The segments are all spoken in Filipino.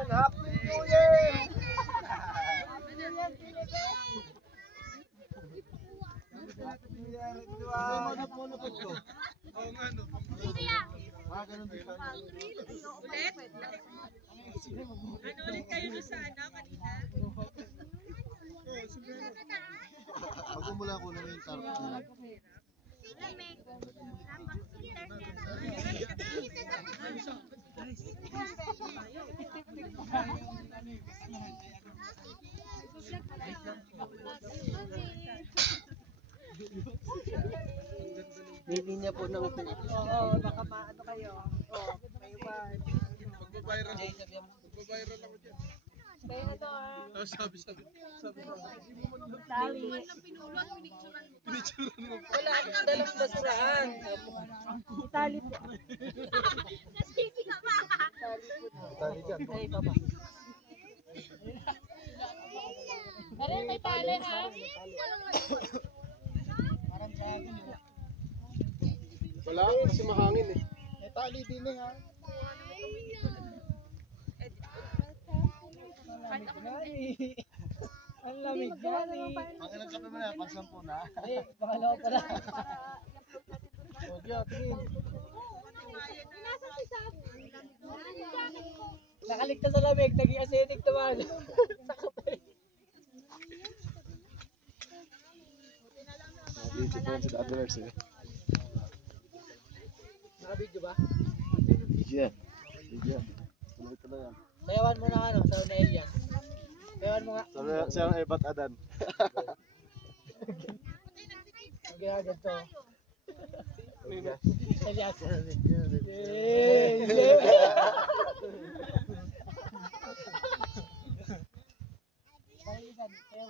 everyone! Happy New Year! Happy New Year, everyone! Oo nga, no. Ganun din sa Ulit? Ano ulit kayo doon sa ano kanina? Pagmumula ko na yung tarp niya. May linya po ng Oo, baka maano kayo. Oo, may one. Magbabiral. Magbabiral ako dyan. May ano Tapos sabi. tali. Pinicturan mo. Wala akong dalang basurahan. Tali po. tali dyan. Ay, baba. Pare, may tali ha? Wala, kasi mahangin eh. May tali din eh ha. Ang lamig gani. Ang ilang kape mo na, pang-sampo na. Eh, pangalawa pa lang. O, diyan, tingin. Nakaligtas sa lamig, naging acidic naman. Sa kape. Beautiful sa others eh. Naka-video ba? Diyan. Diyan. Tuloy-tuloy yan. Sayawan mo na ano, sayawan na Elia. Sayawan mo nga. Sabi siya ang Ebat Adan. Ang ginagad to. Elias.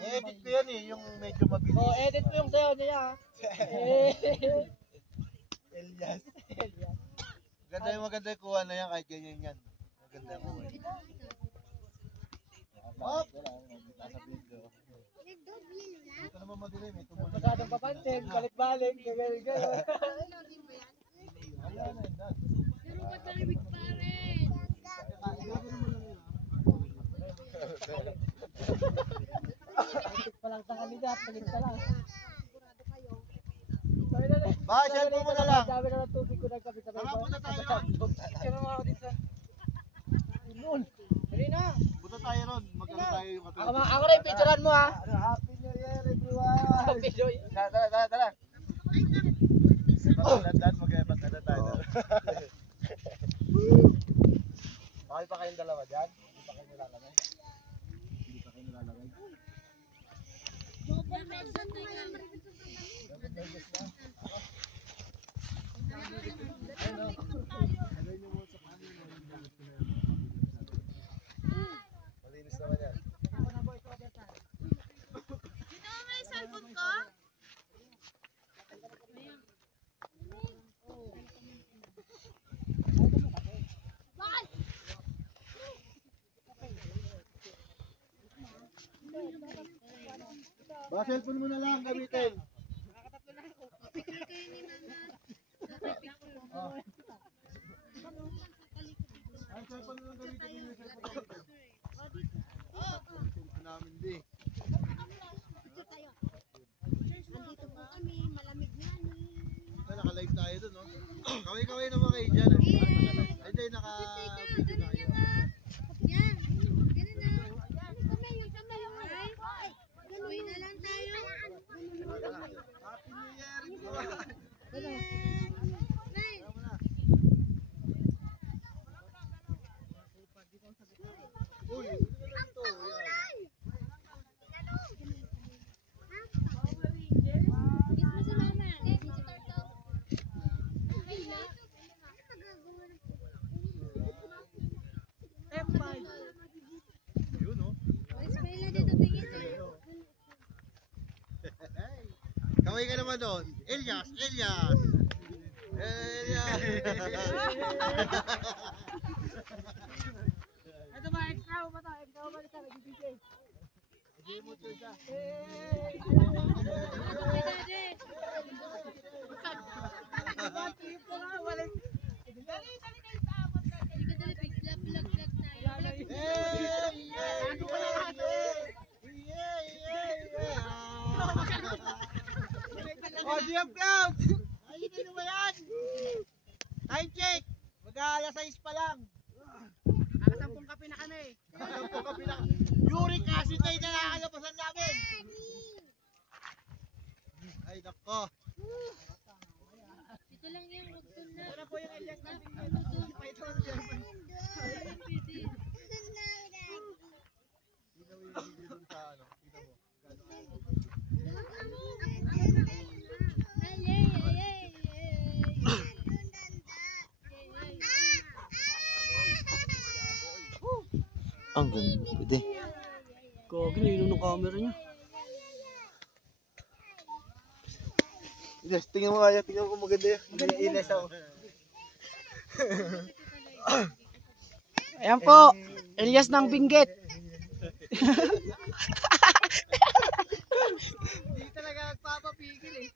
Edit ko yan eh, yung medyo mabilis. Oh, edit mo yung sayaw niya. Elias. Maganda yung kuha na yan kahit ganyan yan. Maganda yung kuha. Hop! Sa video. Ito naman madilim eh. Masyadong papansin, balik-balik, gano'n. Ayan na yun. Pero ba't malimig pa rin? Balik pa lang sa kanila, balik pa lang. Ba, cellphone mo na lang. Sabi na ng tubig ko ng kapit sa Tara, punta tayo ron. Sino mga ako dito? Noon. Dali na. Punta tayo ron. Magkano tayo yung Ako na yung picturean mo ha. Happy New Year everyone! Video. Tara. Mag-ebat Adan tayo. Bakit pa kayong dalawa dyan? Hindi pa kayo nilalagay? Double medal na yan. Malinis naman yan. Dito mo may cellphone ko? Bakit? Ba, cellphone mo na lang gamitin. Picture kayo ni Nana. Ang cellphone mo lang gamitin yung cellphone namin di. Picture tayo. Andito po kami, malamig na ni. Naka-live tayo dun, no? Kaway-kaway naman kayo dyan. Hindi, naka-video tayo. Yan. Ganun na. Kamay. Uwi na lang tayo. Happy New Year, everyone! Nay. Uy, ito, yan. Kiss mo si Mama. Kiss si Turtle. Yun, no? Ismaila dito tingin sa'yo. Kaway ka naman doon. Elias! Elias! Ito ba, extra mo ba ito? Extra mo ba ito? Nag-DJ. Hindi mo ito siya. Balik. Dali, dali kayo sa abot natin. Dali, vlog tayo. Hey! Alam po kabila. Uric acid na inakalabasan namin. Ay, nako. Ito lang yung rugtun na. Wala po yung Elias na bingit. Ito ang German. Tingnan mo yung video dun sa ano. Tingnan mo. Ang ganda. Pwede. Gagi, nilino ng camera niya. Yes, tingnan mo kaya. Tingnan mo kung maganda yun. Iles ako. Ayan po, Elias ng Binggit. Hindi talaga nagpapapigil eh.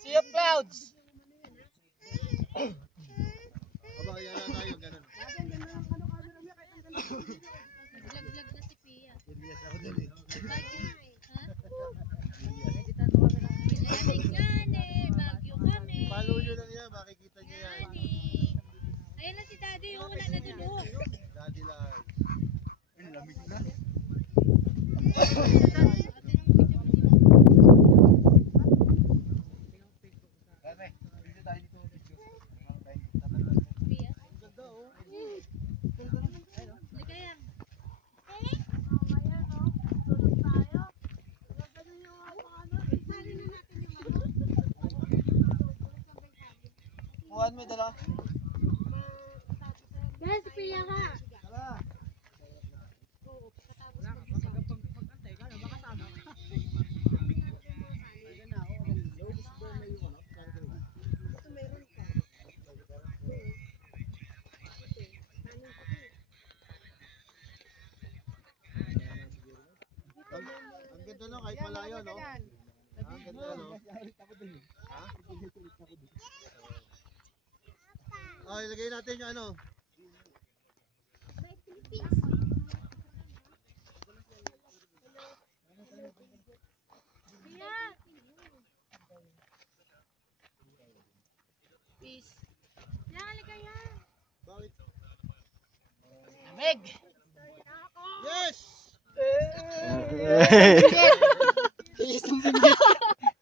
Sea of Clouds. Aba, kaya na tayo. Ganun. Naglag na si Pia. Iles ako dun eh. Bagyo kami. Follow nyo lang yan. Makikita nyo yan. Ayun na si Daddy, oh, wala na dun, oh. Daddy live. Ang lamig na. Pia. Ang ganda oh. Ligayang. Kuhan mo dala. Yes, Pia ka. Ang ganda no, kahit malayo no. Ang ganda no. Ha? Oh, ilagay natin yung ano. Pia. Peace. Pia, ligayang. Bakit? Lamig. Yes! Elias ng Binggit.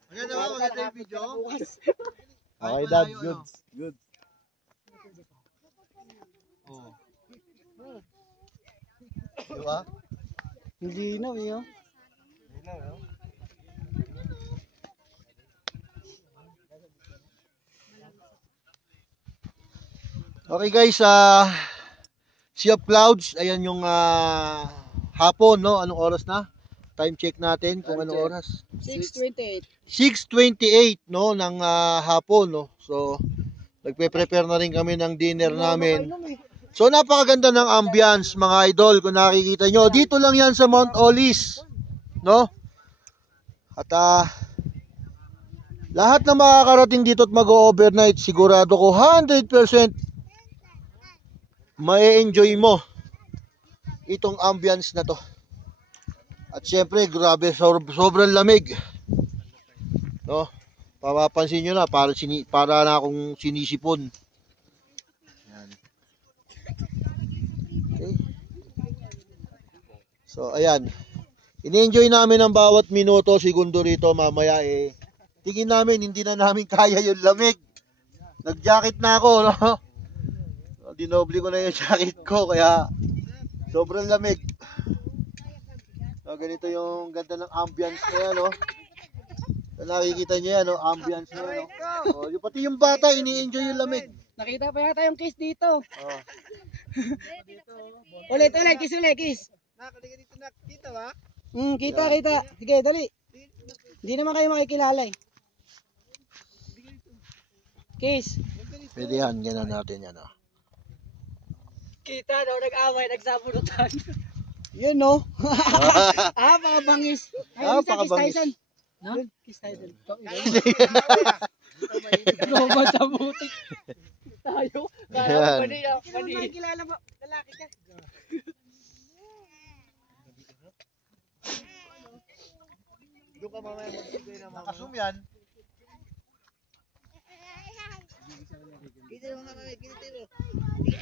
Maganda ba? Maganda yung video? Okay, Dad. Good. Good. Oh. Diba? Hindi na, eh. Oh. Okay guys, Sea of Clouds, ayan yung hapon, no? Anong oras na? Time check natin kung anong oras. 6:28. 6:28, no? Ng hapon, no? So, nagpe-prepare na rin kami ng dinner namin. So, napakaganda ng ambience, mga idol, kung nakikita nyo. Dito lang yan sa Mount Olis, no? At lahat na makakarating dito at mag-overnight, sigurado ko 100% ma-enjoy mo itong ambience na to. At syempre, grabe, sobrang lamig. No? Papapansin nyo na, para na akong sinisipon. Yan. Okay. So, ayan. Ini-enjoy namin ang bawat minuto, segundo rito. Mamaya tingin namin, hindi na namin kaya yung lamig. Nag-jacket na ako, no? Dinoble ko na yung jacket ko, kaya sobrang lamig. So, ganito yung ganda ng ambience na yan, no? So, nakikita nyo yan, no? Ambience na yan, no? Oh, pati yung bata, ini-enjoy yung lamig. Nakita pa yata yung kiss dito. Oh. Ulit, kiss ulit, kiss. Nakaliga dito na, kita ba? Kita. Sige, dali. Hindi naman kayo makikilala eh. Kiss. Pwede yan, ganyan natin yan, oh. Kita daw, nag-away, nagsabunutan. Yun, no? Pakabangis. Ayun, isa, Kiss Pakabangis. Tyson. No? Kiss Tyson. Robot sa butik. Tayo. Ayan. Hindi mo makikilala mo. Lalaki ka. Doon ka mamaya magbigay na mamaya. Nakasum yan.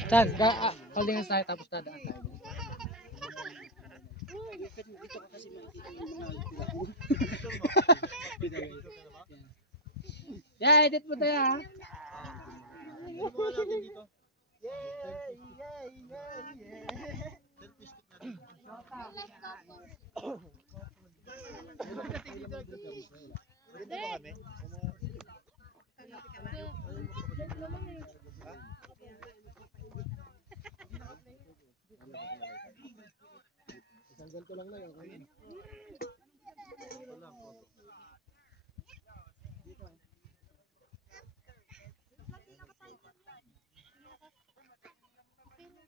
Saan? Holding hands tayo tapos dadaan tayo. Dito ka kasi makikita yung mga yeah, edit mo tayo ha. Isang ganito lang na yun.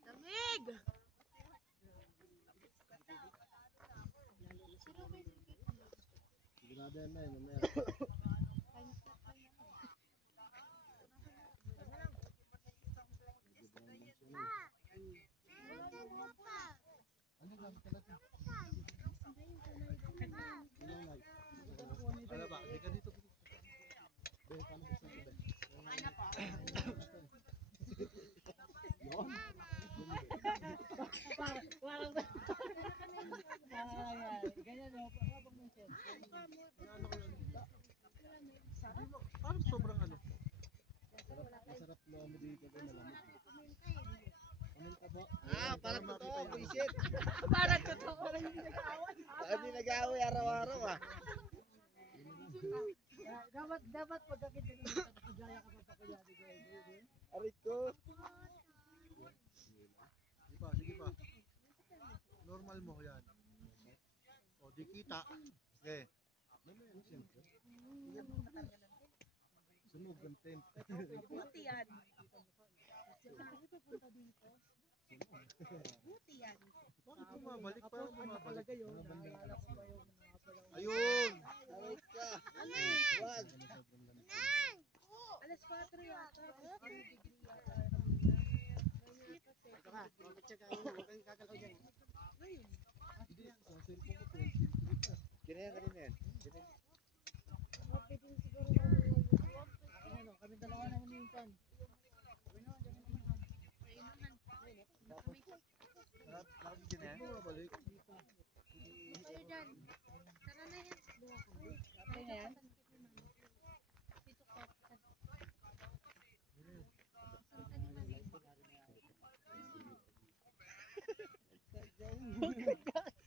Lamig! Sigurado yan na yun. Mamaya. Ano ba? Hindi ka dito. Ganyan o. Parang sobrang ano. Masarap mo mo dito. Malamig. Parang totoo. Visit. Parang totoo. Hindi nag-aaway araw-araw ah. Dapat pagkakita nyo sa kagaya ka sa kagaya. Arit ko. Sige pa. Normal mo yan. O, di kita. Okay. Sunog ang tent. Buti yan. Buti yan. Bakit bumabalik? Parang bumabalik. Naalala ko pa yung mga palang Ayun! Arit ka! Wag! Alas 4 yata. Kanina yan. kami dalawa naman minsan. Bakit yan? Bumabalik. Kayo dyan. Tara na yan. Okay na yan?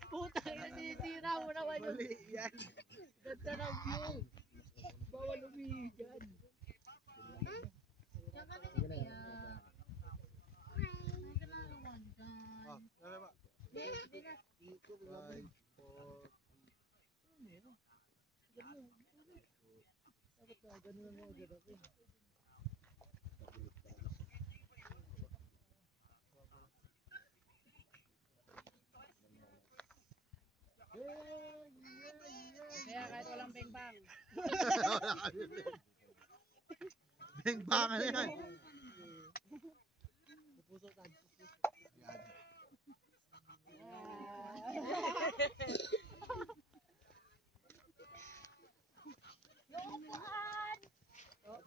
Puta, sinisira mo naman yung ganda ng view. Bawal umihigan. Tama na si Pia. Hindi na naman dyan. Ah, ano ba? Hindi na. 5, 4, Dapat na, ganun mo agad ako. Kaya kahit walang beng-bang. Bang-bang na yan. Puso tayo.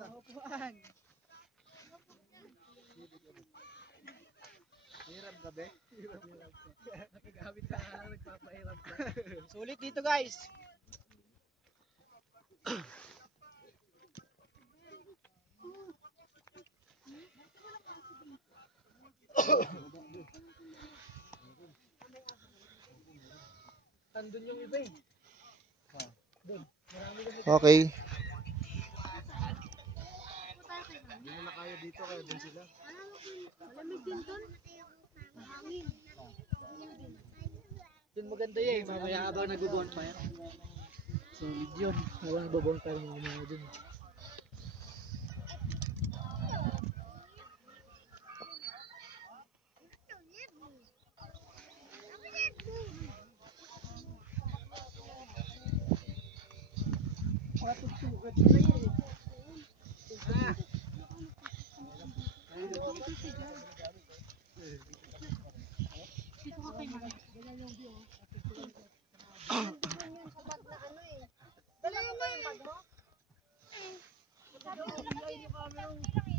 Upuan. Hirap gabi. Nakagamit ka na nagpapahirap ka. Sulit dito guys. Andun yung iba eh. Doon. Marami kami. Okay. Hindi mo na kaya dito kaya dun sila. Malamig din dun. Mahangin. Doon maganda eh. Mamaya habang nag-bonfire. Solid yun. Habang nag-bonfire mga dun. Matutugad na yun. Dito ka kay Mami. Yun yung sa bag na ano eh. Dala mo ba yung bag mo? Sabi ko,